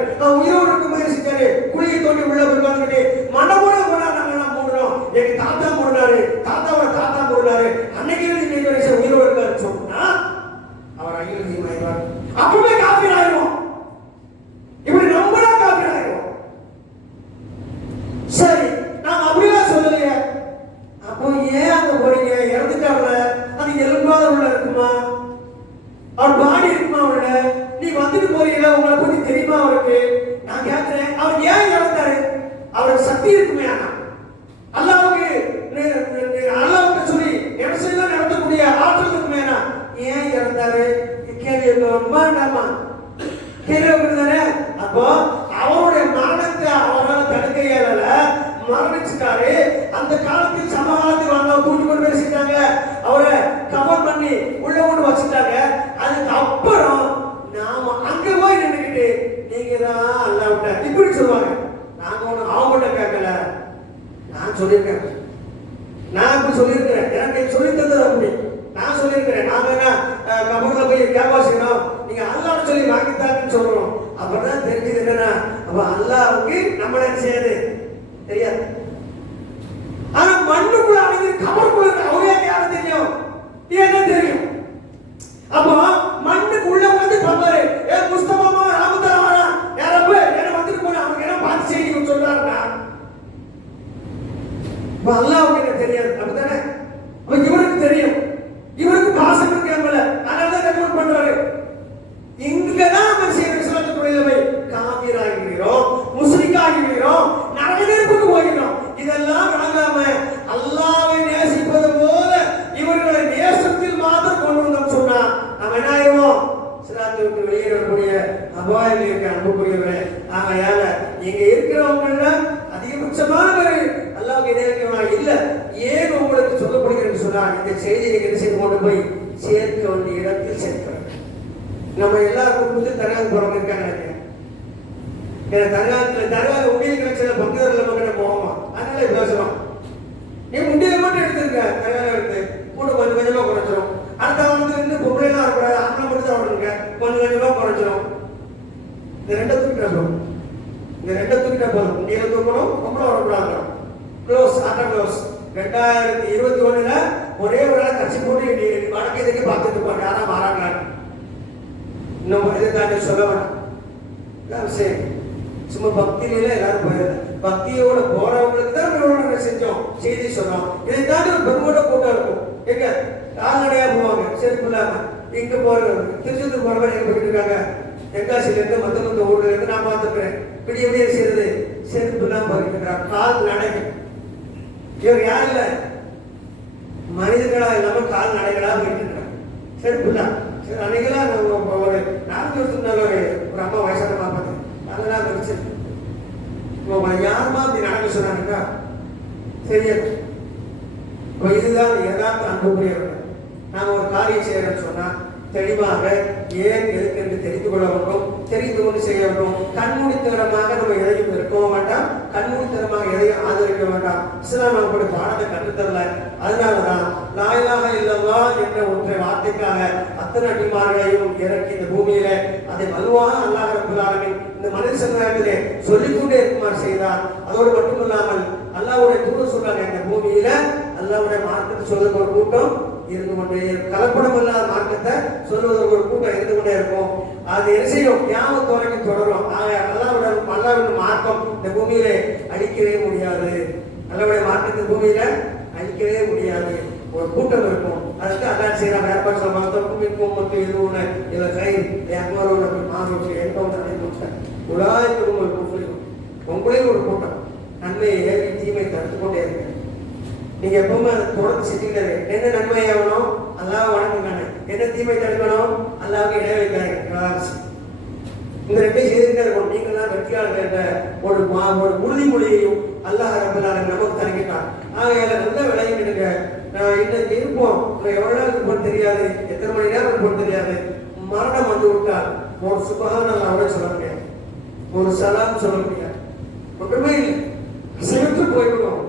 சக்தி இருக்குமே, அல்லாவுக்கு அல்லாவுக்கு சொல்லி நினைச்செல்லாம் நடத்தக்கூடிய ஆற்றல் இருக்குமே, ஏன் இறந்தாரு கேள்வி வேண்டாமா? கேள்வி தானே. அப்போ அவருடைய மரணத்தை அவரால் தடுக்க இயலல, மரணிச்சுட்டாரு. அந்த காலத்தில் சமகாலத்தில் வாழ்ந்தவங்க தூக்கி கொண்டு போய் வச்சுட்டாங்க, அவரை கவர் பண்ணி உள்ள கொண்டு வச்சுட்டாங்க. அதுக்கு அப்புறம் நாம அங்க போய் நின்றுக்கிட்டு நீங்க தான் அல்லாஹ்விட்ட இப்படி சொல்லுவாங்க. நாங்க ஒண்ணு அவங்ககிட்ட கேட்கல, நான் சொல்லியிருக்கேன், நான் இப்படி சொல்லியிருக்கிறேன், எனக்கு சொல்லி தந்தது அப்படி நான் சொல்லியிருக்கிறேன். நாங்க என்ன கபூர்ல போய் கேட்பா செய்யணும், நீங்க அல்லாஹ்னு சொல்லி வாங்கித்தாங்கன்னு சொல்றோம். அப்பதான் தெரிஞ்சது என்னன்னா, அப்ப அல்லாஹ்வுக்கு நம்மள என்ன செய்யாது தெரியாது. ஆனா மண்ணுக்குள்ள அடங்கி கபருக்குள்ள அவரே யாரும் தெரியும், என்ன தெரியும்? அப்போ மண்ணுக்குள்ள வந்து பாப்பாரு, ஏ முஸ்தபாமா ராமதராமா யாரப்ப என்ன வந்துட்டு போன அவங்க என்ன பார்த்து செய்தி சொல்றாருன்னா, அப்ப அல்லாஹ்வுக்கு என்ன தெரியாது? அப்படிதானே? அப்ப இவருக்கு தெரியும், இவருக்கு பாசம் இருக்காமல, அதனால ரெக்கமெண்ட் பண்றாரு. இங்கதான் நம்ம செய்யற சொல்லக்கூடிய காபீராகிறோம், முஸ்லிக்காகிறோம், நரகத்திற்கு போகிறோம். இதெல்லாம் விளங்காம அல்லாஹ்வை நேசிப்பது போல இவர்களை நேசத்தில் மாத்திரம் கொண்டு வந்தோம் சொன்னா நம்ம என்ன ஆயிடுவோம்? சிராத்தை விட்டு வெளியேறக்கூடிய அபாயம் இருக்க அன்புக்குரியவரே. ஆகையால இங்க இருக்கிறவங்க அதிகபட்சமான பேரு அல்லாஹ்வை நேசிக்கிறவனா இல்ல. ஏன் உங்களுக்கு சொல்லப்படுகிறது சொன்னா, இந்த செய்தி நீங்க என்ன செய்து கொண்டு போய் சேர்க்க வேண்டிய இடத்தில் சேர்க்க. நம்ம எல்லாருக்கும் வந்து தனியாக போறவங்க இருக்காங்க. தனியாக உண்டியல் கிடைச்ச பங்குதாரர்ல மகன போகமா, அதனால பேசுறோம். நீ உண்டியல் மட்டும் எடுத்துருக்க, தனியாக எடுத்து கூட கொஞ்சம் கொஞ்சமா குறைச்சிரும். அடுத்த வந்து இன்னும் பொம்பளைலாம் இருக்கக்கூடாது, ஆம்பளை மட்டும் தான் இருக்க, கொஞ்சம் கொஞ்சமா குறைச்சிரும். இந்த ரெண்டை தூக்கிட்டா போதும், இந்த ரெண்டை தூக்கிட்டா போதும். உண்டியல தூக்கணும், பொம்பளை வரக்கூடாது. Close, auto close. 2021 ஒரே ஒரு நாள் கட்சி போட்டு வடக்கு இதுக்கு பார்த்துட்டு இருப்பாங்க, யாரா மாறாங்களான்னு. இன்னும் இதை தாண்டி சொல்ல வேண்டாம். சரி, சும்மா பக்தியில எல்லாரும் போயிடல. பக்தியோட போறவங்களுக்கு தான் நம்ம செஞ்சோம், செய்தி சொன்னோம். இதை தாண்டி ஒரு பெருமோட கூட்டம் இருக்கும். எங்க கால்நடையா போவாங்க, செருப்பு இல்லாம. இங்க போறது திருச்செந்தூர் போறவங்க எங்க போயிட்டு இருக்காங்க, தென்காசியில இருந்து மத்த ஊர்ல இருந்து நான் பார்த்துக்கிறேன். விடிய விடிய செய்யறது செருப்பு இல்லாம போயிருக்கிறார், கால் நடை. இவர் யார் இல்ல, மனிதர்களா இல்லாம கால் நடைகளா போயிருக்கிறார், செருப்பு இல்ல. சரி, அன்னைக்கெல்லாம் ஒரு 4 வருஷத்துக்கு ஒரு அம்மா வயசான பார்ப்பது அதெல்லாம் வச்சு யாருமா அப்படி நடக்க சொன்னாங்க தெரியாது. இதுதான் யதார்த்த அன்புக்குரியவர்கள். நாம ஒரு காரியம் செய்யறோம்னு சொன்னா தெளிவாக ஏன் எதுக்கு என்று தெரிந்து கொள்ள வேண்டும், தெரிந்து கொண்டு செய்ய வேண்டும். கண்மூடித்தனமாக நம்ம எதையும் இருக்கவும் வேண்டாம், கண்மூடித்தனமாக எதையும் ஆதரிக்க வேண்டாம். இஸ்லாம் நம்மளுடைய பாடத்தை கற்றுத்தரல. அதனாலதான் லா இலாஹா இல்லல்லாஹ் என்ற ஒற்றை வார்த்தைக்காக அத்தனை அடிமார்களையும் இறக்கி இந்த பூமியில அதை வலுவாக அல்லாஹ் ரப்பல் ஆலமீன் இந்த மனித சமுதாயத்திலே சொல்லிக்கொண்டே இருக்குமாறு செய்தார். அதோடு மட்டுமில்லாமல் அல்லாஹ்வுடைய தூதர் சொல்றாங்க, இந்த பூமியில அல்லாஹ்வுடைய மார்க்கத்தை சொல்லுகிற ஒரு கூட்டம் இருந்து கொண்டே, கலப்படம் இல்லாத மார்க்கத்தை சொல்வதற்கு ஒரு கூட்டம் இருந்து கொண்டே இருக்கும். அது என்ன செய்யும்? கியாமத் வரைக்கும் தொடரும். அல்லாஹ்வுடைய மார்க்கம் இந்த பூமியிலே அழிக்கவே முடியாது. அல்லாஹ்வுடைய மார்க்கத்தை பூமியில அழிக்கவே முடியாது. ஒரு கூட்டம் இருக்கும். அதுக்கு அல்லாஹ் செய்யறாங்க, ஏற்பாடு சொல்லுவாங்க. மட்டும் எதுவும் இல்லை கை ஏமாறோட மாறோடு ஏற்போம் உலாய்க்கும் ஒரு கூட்டம், உங்களே ஒரு கூட்டம் நன்மையை ஏறி தீமை தடுத்து கொண்டே இருக்கு. நீங்க எப்பவுமே அதை தொடர்ந்து செஞ்சுக்கிட்டே என்ன நன்மை ஆகணும், அல்லாஹ் வணங்குங்க. என்ன தீமை தடுக்கணும், அல்லாஹ்வுக்கு இணை வைக்காதீங்க. இந்த ரெண்டையும் செய்துக்கிட்டே இருக்கணும். நீங்களாம் வெற்றியாளர்கள் என்ற ஒரு உறுதிமொழியையும் அல்லாஹ் ரப்பல் ஆலமீன் நமக்கு தருகிறார். ஆகையால நல்ல விளையும் எடுங்க. இன்னைக்கு இருப்போம், எவ்வளவு நாள் இருப்போம் தெரியாது, எத்தனை மணி நேரம் இருப்போம் தெரியாது. மரணம் வந்து விட்டால் ஒரு சுபஹானல்லாஹ் சொல்ல முடியாது, ஒரு சலாம் சொல்ல முடியாது, ஒன்றுமே இல்லை, சிரித்து போய்விடும்.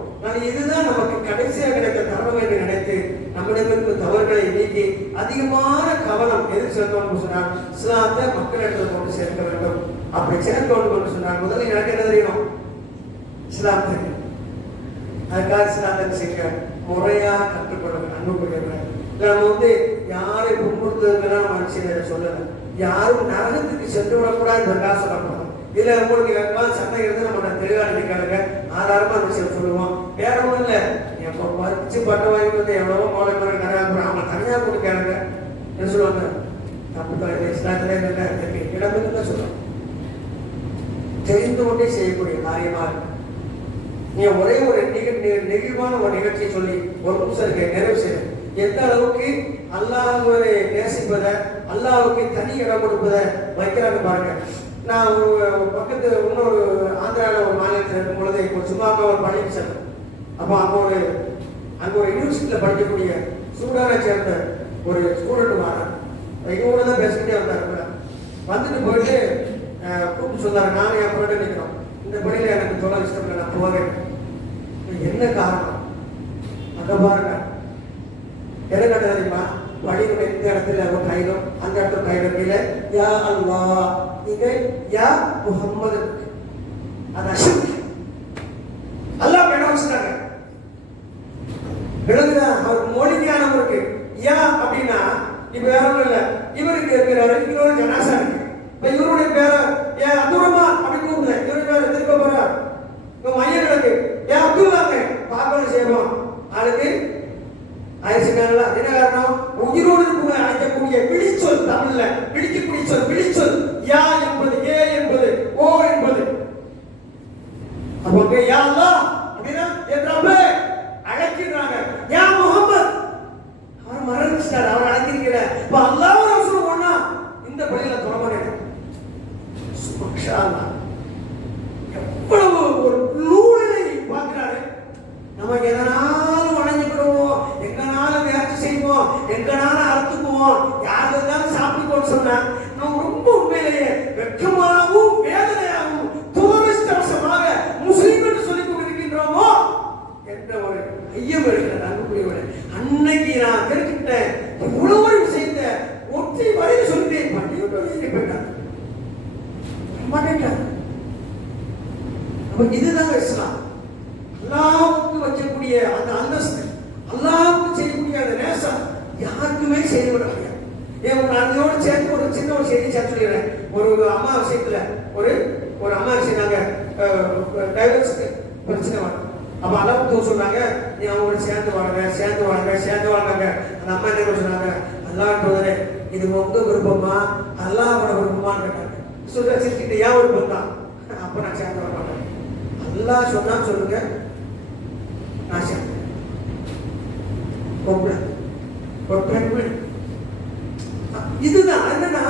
இதுதான் நமக்கு கடைசியாக கிடைக்க தரணும் என்று நினைத்து நம்மிடமிருந்து தவறுகளை நீக்கி அதிகமான கவனம் எதிர் செலுத்தணும் சொன்னார். இஸ்லாத்தை மக்களிடத்தில் கொண்டு சேர்க்க வேண்டும். அப்படி சேர்க்கணும் கொண்டு சொன்னார். முதலில் எனக்கு என்ன தெரியணும்? இஸ்லாம் தெரியும். அதுக்காக இஸ்லாத்தை செய்ய முறையாக கற்றுக்கொள்ள அன்புக்குரியவர்கள். நம்ம யாரை புண்படுத்துவதற்கெல்லாம் நம்ம மனுஷனை சொல்லலை. யாரும் நரகத்துக்கு சென்று விடக்கூடாது என்பதற்காக சொல்லக்கூடாது. இதுல உங்களுக்கு சண்டை இருந்து நம்ம தெளிவாக நினைக்காதுங்க, ஆதாரமா அந்த சொல்லுவோம். வேற ஒன்றும் இல்லை, எப்போ பறிச்சு பட்ட வாங்கி வந்து எவ்வளவோ மோளை மாதிரி நிறையா அவங்க தனியாக கொடுக்காருங்க என்ன சொல்லுவாங்க, தப்பு தான் இஸ்லாத்துல இடமிருந்து தான் சொல்லுவாங்க. தெரிந்து கொண்டே செய்யக்கூடிய காரியமா இருக்கு. நீ ஒரே ஒரு நெகிழ்வான ஒரு நிகழ்ச்சியை சொல்லி ஒரு நிமிஷம் நிறைவு செய்யும். எந்த அளவுக்கு அல்லாஹ்வை நேசிப்பதை, அல்லாஹ்வுக்கு தனி இடம் கொடுப்பதை வைக்கிறாங்க பாருங்க. நான் ஒரு பக்கத்து இன்னொரு ஆந்திராவில் ஒரு மாநிலத்தில் இருக்கும் பொழுது இப்போ சும்மாக்கா ஒரு பள்ளிக்கு சென்றேன். அப்போ அங்கே ஒரு யூனிவர்சிட்டியில் படிக்கக்கூடிய சூடானை சேர்ந்த ஒரு ஸ்டூடெண்ட் வரான். இவங்க தான் பேசிக்கிட்டே வந்தார். வந்துட்டு போயிட்டு கூப்பிட்டு சொன்னார், நானும் என் ஃப்ரெண்டு நிற்கிறோம், இந்த பள்ளியில் எனக்கு சொல்ல இஷ்டம் இல்லை, நான் போகிறேன். என்ன காரணம் அங்கே பாருங்க. எதை கட்ட தெரியுமா? பள்ளியுடைய இந்த இடத்துல கையிலும் அந்த இடத்துல கையிலும் கீழே யா அல்லாஹ், இங்கே யா முஹம்மது. அது அஷிக் அல்லாஹ் பேட வச்சுட்டாங்க. விளங்குதா? அவருக்கு மொழி ஞானம் இருக்கு. யா அப்படின்னா இப்ப வேற ஒன்றும் இல்லை, இவருக்கு இருக்கிறாரு, இவரோட ஜனாசா இருக்கு. இப்ப இவருடைய பேர ஏ அப்துல்லா அப்படி கூப்பிடுறேன், இவருடைய பேர திருப்ப போறார். இப்ப மையம் கிடக்கு ஏ அப்துல்லாங்க பாக்கணும் செய்வோம். அதுக்கு ஆயிடுச்சுங்களா? என்ன காரணம்? உயிரோடு இருக்கும் அழைக்கக்கூடிய விழிச்சொல், தமிழ்ல விழிக்கக்கூடிய சொல் விழிச்சொல். யா என்பது, ஏ என்பது, ஓ என்பது. அப்போ யா அல்லாஹ் அப்படின்னா என் ரப்பே அழைக்கிறாங்க. யா முஹம்மது, அவர் மரணிச்சிட்டார், அவர் அழைக்கிறீங்க. இப்ப அல்லாஹ் ரசூல் ஒண்ணா இந்த பள்ளியில தொடர்பு சுப்ஹானல்லாஹ். எவ்வளவு ஒரு நூலினை பார்க்கிறாரு. நமக்கு எதனாலும் வணங்கிக்கிடுவோம், எங்கனாலும் வேலை செய்வோம், எங்கனாலும் அறுத்துக்குவோம், யாருதான் சாப்பிட்டுக்கோன்னு சொன்னா நம்ம ரொம்ப உண்மையிலேயே வெட்கமாகவும் வேதனையாகவும் துரதிர்ஷ்டவசமாக முஸ்லிம்கள் சொல்லிக் கொண்டிருக்கின்றோமோ என்ற ஒரு ஐயம் இருக்கிற அன்புக்குரியவர்களே. அன்னைக்கு நான் தெரிஞ்சுக்கிட்டேன், இவ்வளவு விஷயத்த ஒற்றை வரையில் சொல்லிட்டேன். பள்ளியோட போயிட்டான் மாட்டேன். அப்ப இதுதான் இஸ்லாம். அல்லாஹ்வுக்கு வைக்கக்கூடிய அந்த அந்தஸ்து, அல்லாஹ்வுக்கு செய்யக்கூடிய அந்த நேசம் யாருக்குமே செய்துவிட முடியாது. நான் இதோடு சேர்த்து ஒரு சின்ன ஒரு செய்தி சொல்லிடுறேன். ஒரு அம்மா விஷயத்துல ஒரு அம்மா விஷயம் நாங்க டைவர்ஸ்க்கு பிரச்சனை வரும். அப்ப அல்லாஹ் சொன்னாங்க, நீ அவங்களோட சேர்ந்து வாழ்ந்தாங்க. அந்த அம்மா என்ன சொன்னாங்க, அல்லாஹ்ன்றவரே இது உங்க விருப்பமா அல்லாஹ்வோட விருப்பமான்னு கேட்டாங்க. சிரிக்கிட்ட ஏன் விருப்பம் தான், அப்ப நான் சேர்ந்து வர மாட்டேன். அல்லாஹ் சொன்னா சொல்லுங்க, நான் சேர்ந்து ஒரு பெண்மணி. இதுதான் என்னன்னா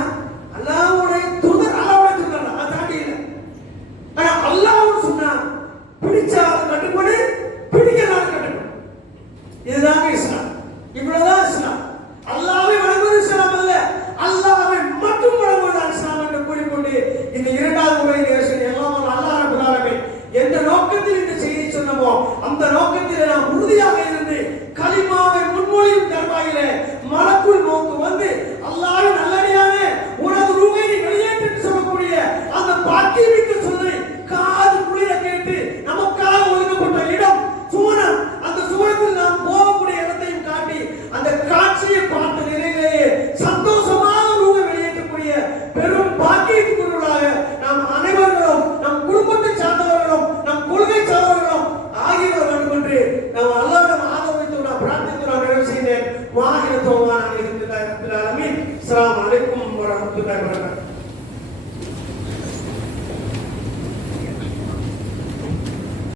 அல்லாஹ்வுடைய தூதர், அதை தாண்டி இல்லை. ஆனா அல்லாஹ் சொன்னா பிடிச்ச